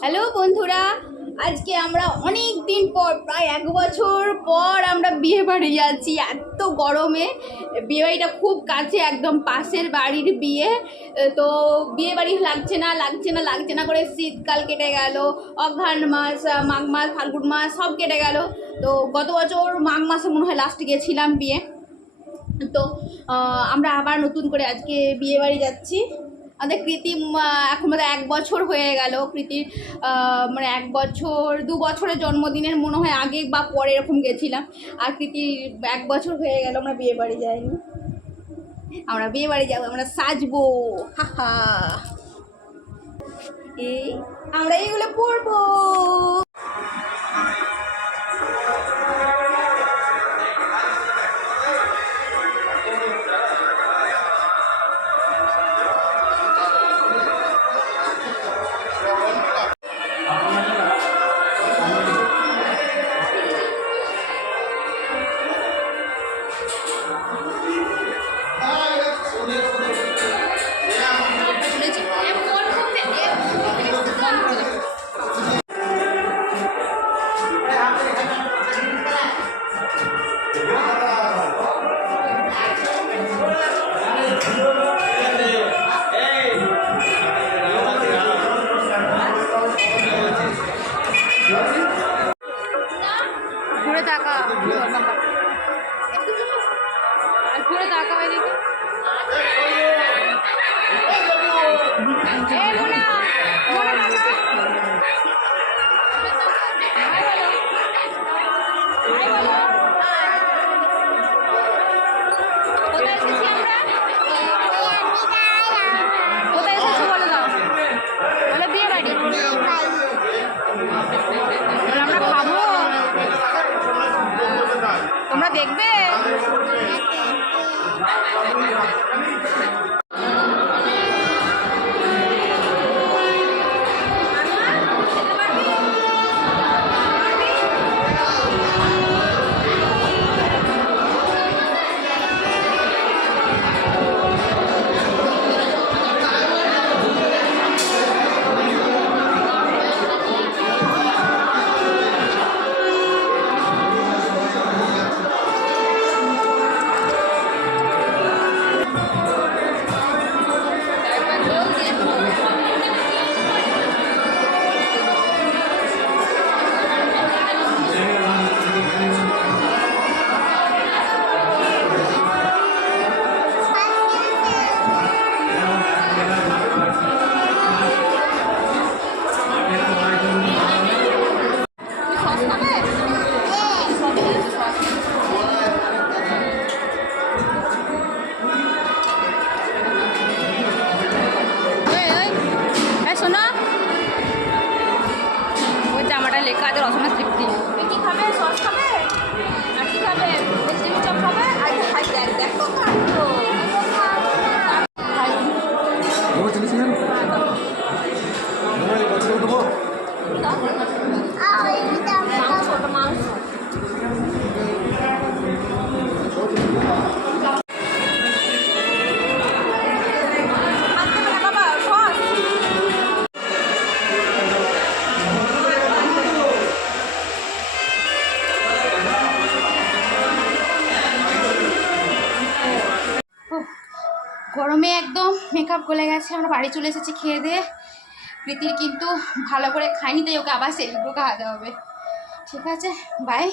Hello বন্ধুরা, আজকে আমরা অনেক দিন পর প্রায় 1 বছর পর আমরা বিয়ে বাড়ি যাচ্ছি। এত গরমে বিয়ে বাড়িটা খুব কাছে, একদম পাশের বাড়ির বিয়ে। তো বিয়ে বাড়ি লাগছে না করে শীতকাল কেটে গেল, অঘ্রাণ মাস, মাঘ মাস, ফাল্গুন মাস সব কেটে গেল। তো গত বছর মাঘ মাসে মনে হয় লাস্টে গেছিলাম বিয়ে। তো আমরা আবার নতুন করে আজকে বিয়ে বাড়ি যাচ্ছি। আমাদের কৃতি এখন মানে 1 বছর হয়ে গেল কৃতির, মানে 1 বছর 2 বছরের জন্মদিনের মনে হয় আগে বা পরে এরকম গেছিলাম। আর কৃতির 1 বছর হয়ে গেল আমরা বিয়ে বাড়ি যাইনি। আমরা বিয়ে বাড়ি যাবো, আমরা সাজবো, হা এই আমরা এইগুলো পরবো। ঘুরে তাকা, ঘুরে তাকা এদিকে। কোথায় এসেছো বলে দাও, বলে বিয়ে বাড়ি। আমরা খাবো, তোমরা দেখবে। লেখা আছে রসনা তৃপ্তি। তুই কি খাবে? সস খাবে? আর কি খাবে? চিনি চপ খাবে? আর খাই দেখ দেখো খাবো। মাংস গরমে একদম মেকআপ গলে গেছে। আমরা বাড়ি চলে এসেছি খেয়ে দিয়ে। কৃতির কিন্তু ভালো করে খাইনি, তাই ওকে আবার সেগুলো খাওয়াতে হবে। ঠিক আছে, বাই।